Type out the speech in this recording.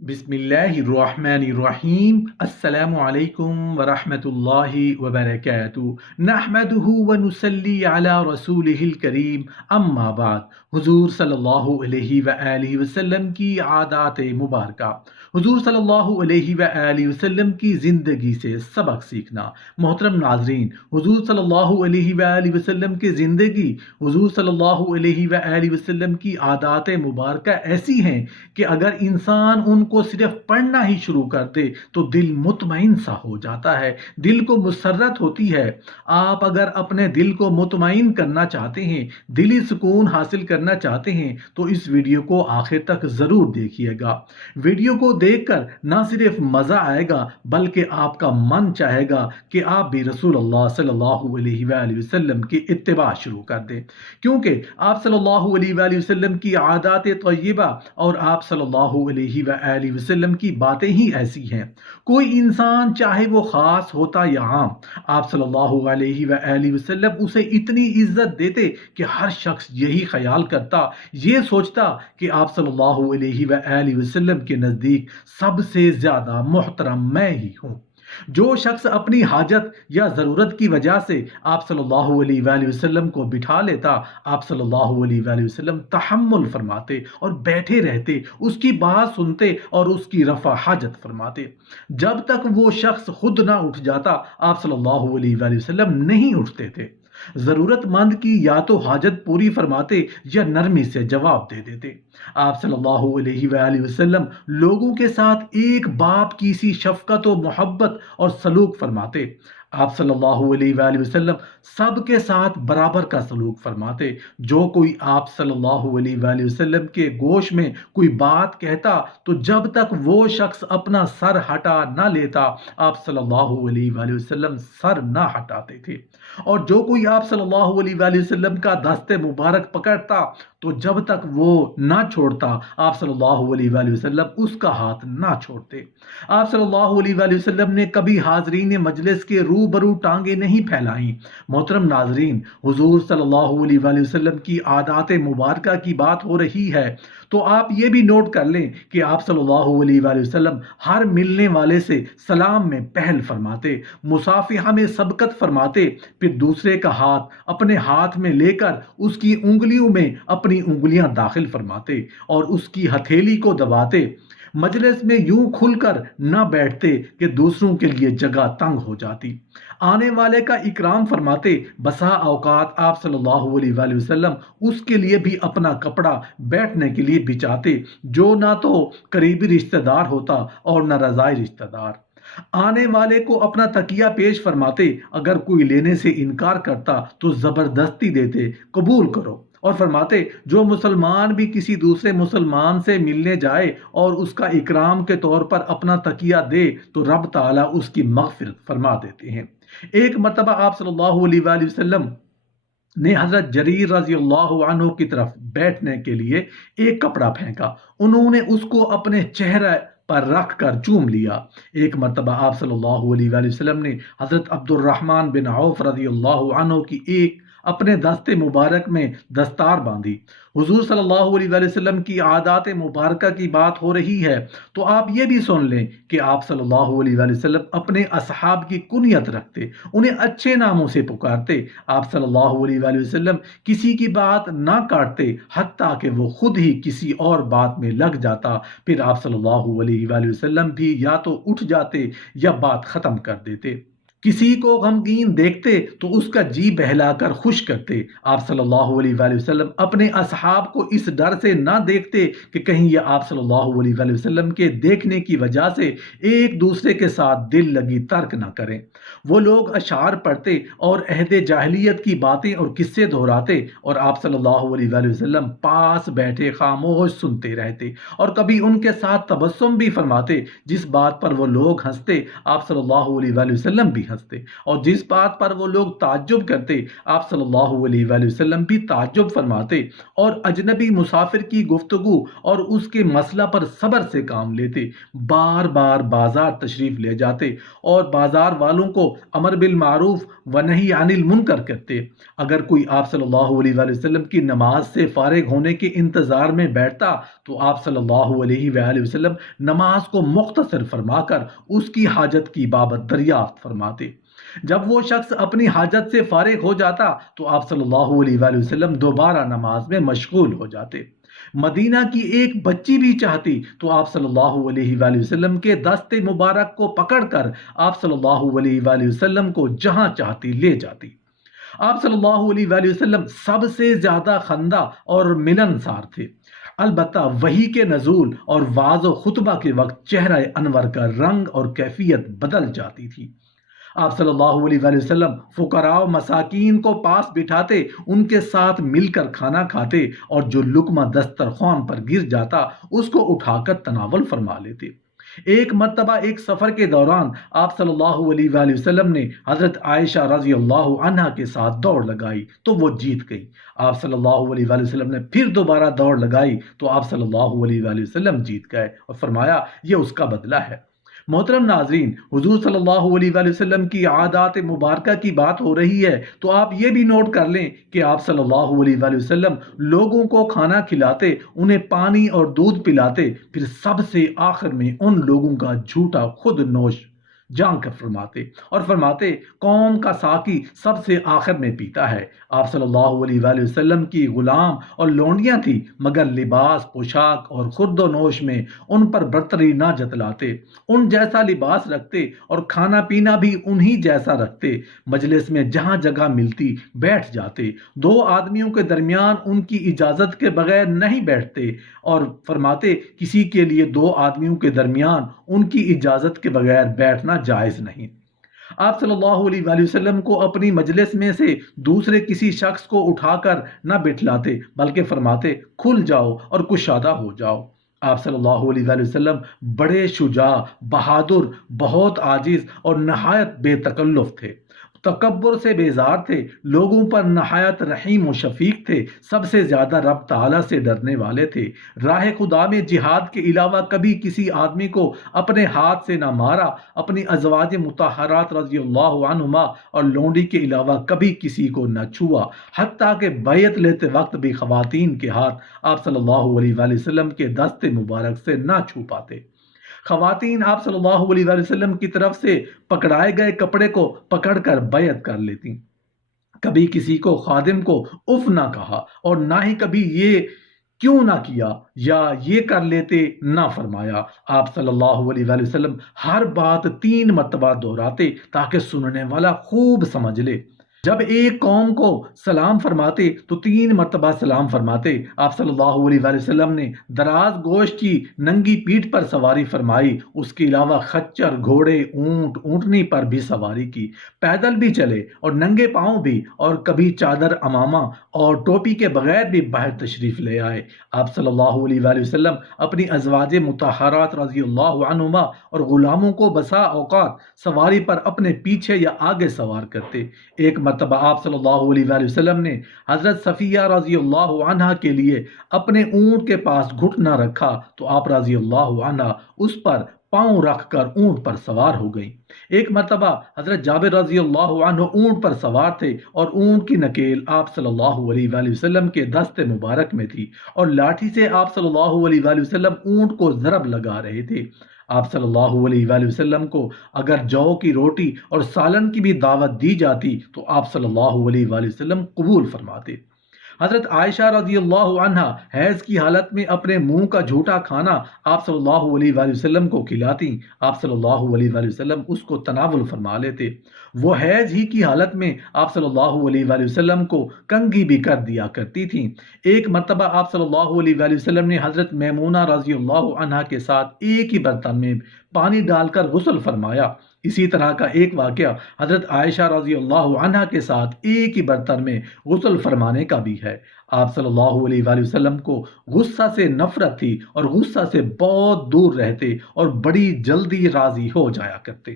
بسم اللہ الرحمن الرحیم السلام علیکم ورحمۃ اللہ وبرکاتہ نحمدہ ونصلی علی رسولہ الکریم اما بعد حضور صلی اللہ علیہ وآلہ وسلم کی عادات مبارکہ، حضور صلی اللہ علیہ وآلہ وسلم کی زندگی سے سبق سیکھنا۔ محترم ناظرین، حضور صلی اللہ علیہ وآلہ وسلم کی زندگی، حضور صلی اللہ علیہ وآلہ وسلم کی عادات مبارکہ ایسی ہیں کہ اگر انسان ان کو صرف پڑھنا ہی شروع کر دے تو دل مطمئن سا ہو جاتا ہے، دل کو مسرت ہوتی ہے۔ آپ اگر اپنے دل کو مطمئن کرنا چاہتے ہیں، دلی سکون حاصل کرنا چاہتے ہیں تو اس ویڈیو کو آخر تک ضرور دیکھیے گا۔ ویڈیو کو دیکھ کر نہ صرف مزہ آئے گا بلکہ آپ کا من چاہے گا کہ آپ بھی رسول اللہ صلی اللہ علیہ وآلہ وسلم کی اتباع شروع کر دیں، کیونکہ آپ صلی اللہ علیہ وآلہ وسلم کی عادات طیبہ اور آپ صلی اللہ علیہ وآلہ وسلم کی باتیں ہی ایسی ہیں۔ کوئی انسان چاہے وہ خاص ہوتا یا عام، آپ صلی اللہ علیہ وآلہ وسلم اسے اتنی عزت دیتے کہ ہر شخص یہی خیال کرتا، یہ سوچتا کہ آپ صلی اللہ علیہ وآلہ وسلم کے نزدیک سب سے زیادہ محترم میں ہی ہوں۔ جو شخص اپنی حاجت یا ضرورت کی وجہ سے آپ صلی اللہ علیہ وآلہ وسلم کو بٹھا لیتا، آپ صلی اللہ علیہ وآلہ وسلم تحمل فرماتے اور بیٹھے رہتے، اس کی بات سنتے اور اس کی رفع حاجت فرماتے۔ جب تک وہ شخص خود نہ اٹھ جاتا، آپ صلی اللہ علیہ وآلہ وسلم نہیں اٹھتے تھے۔ ضرورت مند کی یا تو حاجت پوری فرماتے یا نرمی سے جواب دے دیتے۔ آپ صلی اللہ علیہ وآلہ وسلم لوگوں کے ساتھ ایک باپ کی سی شفقت و محبت اور سلوک فرماتے۔ آپ صلی اللہ علیہ وآلہ وسلم سب کے ساتھ برابر کا سلوک فرماتے۔ جو کوئی آپ صلی اللہ علیہ وآلہ وسلم کے گوش میں کوئی بات کہتا تو جب تک وہ شخص اپنا سر ہٹا نہ لیتا، آپ صلی اللہ علیہ وآلہ وسلم سر نہ ہٹاتے تھے۔ اور جو کوئی آپ صلی اللہ علیہ وآلہ وسلم کا دست مبارک پکڑتا تو جب تک وہ نہ چھوڑتا، آپ صلی اللہ علیہ وآلہ وسلم اس کا ہاتھ نہ چھوڑتے۔ آپ صلی اللہ علیہ وآلہ وسلم نے کبھی حاضرین مجلس کے روبرو ٹانگیں نہیں پھیلائیں۔ محترم ناظرین، حضور صلی اللہ علیہ وآلہ وسلم کی عادات مبارکہ کی بات ہو رہی ہے تو آپ یہ بھی نوٹ کر لیں کہ آپ صلی اللہ علیہ وآلہ وسلم ہر ملنے والے سے سلام میں پہل فرماتے، مصافحہ میں سبقت فرماتے، پھر دوسرے کا ہاتھ اپنے ہاتھ میں لے کر اس کی انگلیوں میں اپنی انگلیاں داخل فرماتے اور اس کی ہتھیلی کو دباتے۔ مجلس میں یوں کھل کر نہ بیٹھتے کہ دوسروں کے لیے جگہ تنگ ہو جاتی۔ آنے والے کا اکرام فرماتے، بسا اوقات آپ صلی اللہ علیہ وآلہ وسلم اس کے لیے بھی اپنا کپڑا بیٹھنے کے لیے بچاتے، جو نہ تو قریبی رشتہ دار ہوتا اور نہ رضائی رشتہ دار۔ آنے والے کو اپنا تکیہ پیش فرماتے، اگر کوئی لینے سے انکار کرتا تو زبردستی دیتے، قبول کرو، اور فرماتے جو مسلمان بھی کسی دوسرے مسلمان سے ملنے جائے اور اس کا اکرام کے طور پر اپنا تکیہ دے تو رب تعالیٰ اس کی مغفرت فرما دیتے ہیں۔ ایک مرتبہ آپ صلی اللہ علیہ وآلہ وسلم نے حضرت جریر رضی اللہ عنہ کی طرف بیٹھنے کے لیے ایک کپڑا پھینکا، انہوں نے اس کو اپنے چہرے پر رکھ کر چوم لیا۔ ایک مرتبہ آپ صلی اللہ علیہ وآلہ وسلم نے حضرت عبد الرحمن بن عوف رضی اللہ عنہ کی ایک اپنے دست مبارک میں دستار باندھی۔ حضور صلی اللہ علیہ وآلہ وسلم کی عادات مبارکہ کی بات ہو رہی ہے تو آپ یہ بھی سن لیں کہ آپ صلی اللہ علیہ وآلہ وسلم اپنے اصحاب کی کنیت رکھتے، انہیں اچھے ناموں سے پکارتے۔ آپ صلی اللہ علیہ وآلہ وسلم کسی کی بات نہ کاٹتے حتیٰ کہ وہ خود ہی کسی اور بات میں لگ جاتا، پھر آپ صلی اللہ علیہ وآلہ وسلم بھی یا تو اٹھ جاتے یا بات ختم کر دیتے۔ کسی کو غمگین دیکھتے تو اس کا جی بہلا کر خوش کرتے۔ آپ صلی اللہ علیہ وآلہ وسلم اپنے اصحاب کو اس ڈر سے نہ دیکھتے کہ کہیں یہ آپ صلی اللہ علیہ وآلہ وسلم کے دیکھنے کی وجہ سے ایک دوسرے کے ساتھ دل لگی ترک نہ کریں۔ وہ لوگ اشعار پڑھتے اور عہد جاہلیت کی باتیں اور قصے دہراتے اور آپ صلی اللہ علیہ وآلہ وسلم پاس بیٹھے خاموش سنتے رہتے اور کبھی ان کے ساتھ تبسم بھی فرماتے۔ جس بات پر وہ لوگ ہنستے، آپ صلی اللہ علیہ وآلہ وسلم بھی ہنستے، اور جس بات پر وہ لوگ تعجب کرتے آپ صلی اللہ علیہ وآلہ وسلم بھی تعجب فرماتے، اور اجنبی مسافر کی گفتگو اور اس کے مسئلہ پر صبر سے کام لیتے، بار بار بازار تشریف لے جاتے اور بازار والوں کو امر بالمعروف و نہی عن المنکر کرتے۔ اگر کوئی آپ صلی اللہ علیہ وآلہ وسلم کی نماز سے فارغ ہونے کے انتظار میں بیٹھتا تو آپ صلی اللہ علیہ وآلہ وسلم نماز کو مختصر فرما کر اس کی حاجت کی بابت دریافت فرماتے۔ جب وہ شخص اپنی حاجت سے فارغ ہو جاتا تو آپ صلی اللہ علیہ وآلہ وسلم دوبارہ نماز میں مشغول ہو جاتے۔ مدینہ کی ایک بچی بھی چاہتی تو آپ صلی اللہ علیہ وآلہ وسلم کے دست مبارک کو پکڑ کر آپ صلی اللہ علیہ وآلہ وسلم کو جہاں چاہتی لے جاتی۔ آپ صلی اللہ علیہ وآلہ وسلم سب سے زیادہ خندہ اور ملنسار تھے، البتہ وحی کے نزول اور وعظ و خطبہ کے وقت چہرہ انور کا رنگ اور کیفیت بدل جاتی تھی۔ آپ صلی اللہ علیہ وآلہ وسلم فقراء و مساکین کو پاس بٹھاتے، ان کے ساتھ مل کر کھانا کھاتے، اور جو لقمہ دسترخوان پر گر جاتا اس کو اٹھا کر تناول فرما لیتے۔ ایک مرتبہ ایک سفر کے دوران آپ صلی اللہ علیہ وآلہ وسلم نے حضرت عائشہ رضی اللہ عنہا کے ساتھ دوڑ لگائی تو وہ جیت گئی۔ آپ صلی اللہ علیہ وآلہ وسلم نے پھر دوبارہ دوڑ لگائی تو آپ صلی اللہ علیہ وآلہ وسلم جیت گئے اور فرمایا یہ اس کا بدلہ ہے۔ محترم ناظرین، حضور صلی اللہ علیہ وآلہ وسلم کی عادات مبارکہ کی بات ہو رہی ہے تو آپ یہ بھی نوٹ کر لیں کہ آپ صلی اللہ علیہ وآلہ وسلم لوگوں کو کھانا کھلاتے، انہیں پانی اور دودھ پلاتے، پھر سب سے آخر میں ان لوگوں کا جھوٹا خود نوش جان کر فرماتے اور فرماتے قوم کا ساقی سب سے آخر میں پیتا ہے۔ آپ صلی اللہ علیہ وآلہ وسلم کی غلام اور لونڈیاں تھیں، مگر لباس، پوشاک اور خورد و نوش میں ان پر برتری نہ جتلاتے، ان جیسا لباس رکھتے اور کھانا پینا بھی انہی جیسا رکھتے، مجلس میں جہاں جگہ ملتی بیٹھ جاتے، دو آدمیوں کے درمیان ان کی اجازت کے بغیر نہیں بیٹھتے، اور فرماتے کسی کے لیے دو آدمیوں کے درمیان ان کی اجازت کے بغیر بیٹھنا جائز نہیں۔ آپ صلی اللہ علیہ وآلہ وسلم کو اپنی مجلس میں سے دوسرے کسی شخص کو اٹھا کر نہ بٹھلاتے، بلکہ فرماتے کھل جاؤ اور کشادہ ہو جاؤ۔ آپ صلی اللہ علیہ وآلہ وسلم بڑے شجاع، بہادر، بہت عاجز اور نہایت بے تکلف تھے، تکبر سے بیزار تھے، لوگوں پر نہایت رحیم و شفیق تھے، سب سے زیادہ رب تعالیٰ سے ڈرنے والے تھے، راہ خدا میں جہاد کے علاوہ کبھی کسی آدمی کو اپنے ہاتھ سے نہ مارا، اپنی ازواج مطہرات رضی اللہ عنہما اور لونڈی کے علاوہ کبھی کسی کو نہ چھوا، حتیٰ کہ بیعت لیتے وقت بھی خواتین کے ہاتھ آپ صلی اللہ علیہ وآلہ وسلم کے دست مبارک سے نہ چھو پاتے۔ خواتین آپ صلی اللہ علیہ وآلہ وسلم کی طرف سے پکڑائے گئے کپڑے کو پکڑ کر بیعت کر لیتی، کبھی کسی کو خادم کو اف نہ کہا، اور نہ ہی کبھی یہ کیوں نہ کیا یا یہ کر لیتے نہ فرمایا۔ آپ صلی اللہ علیہ وآلہ وسلم ہر بات 3 مرتبہ دہراتے تاکہ سننے والا خوب سمجھ لے۔ جب ایک قوم کو سلام فرماتے تو 3 مرتبہ سلام فرماتے۔ آپ صلی اللہ علیہ وآلہ وسلم نے دراز گوشت کی ننگی پیٹھ پر سواری فرمائی، اس کے علاوہ خچر، گھوڑے، اونٹ، اونٹنی پر بھی سواری کی، پیدل بھی چلے اور ننگے پاؤں بھی، اور کبھی چادر، امامہ اور ٹوپی کے بغیر بھی باہر تشریف لے آئے۔ آپ صلی اللہ علیہ وآلہ وسلم اپنی ازواج مطہرات رضی اللہ عنہما اور غلاموں کو بسا اوقات سواری پر اپنے پیچھے یا آگے سوار کرتے۔ ایک مرتبہ آپ صلی اللہ علیہ وآلہ وسلم نے حضرت صفیہ رضی اللہ عنہا کے لیے اپنے اونٹ کے پاس گھٹنا رکھا تو آپ رضی اللہ عنہا اس پر پاؤں رکھ کر اونٹ پر سوار ہو گئی۔ ایک مرتبہ حضرت جابر رضی اللہ عنہ اونٹ پر سوار تھے اور اونٹ کی نکیل آپ صلی اللہ علیہ وآلہ وسلم کے دست مبارک میں تھی، اور لاٹھی سے آپ صلی اللہ علیہ وآلہ وسلم اونٹ کو ضرب لگا رہے تھے۔ آپ صلی اللہ علیہ وآلہ وسلم کو اگر جو کی روٹی اور سالن کی بھی دعوت دی جاتی تو آپ صلی اللہ علیہ وآلہ وسلم قبول فرماتے۔ حضرت عائشہ رضی اللہ عنہا حیض کی حالت میں اپنے منہ کا جھوٹا کھانا آپ صلی اللہ علیہ وآلہ وسلم کو کھلاتی، آپ صلی اللہ علیہ وآلہ وسلم اس کو تناول فرما لیتے۔ وہ حیض ہی کی حالت میں آپ صلی اللہ علیہ وآلہ وسلم کو کنگھی بھی کر دیا کرتی تھیں۔ ایک مرتبہ آپ صلی اللہ علیہ وآلہ وسلم نے حضرت میمونہ رضی اللہ عنہا کے ساتھ ایک ہی برتن میں پانی ڈال کر غسل فرمایا۔ اسی طرح کا ایک واقعہ حضرت عائشہ رضی اللہ عنہا کے ساتھ ایک ہی برتن میں غسل فرمانے کا بھی ہے۔ آپ صلی اللہ علیہ وآلہ وسلم کو غصہ سے نفرت تھی اور غصہ سے بہت دور رہتے اور بڑی جلدی راضی ہو جایا کرتے۔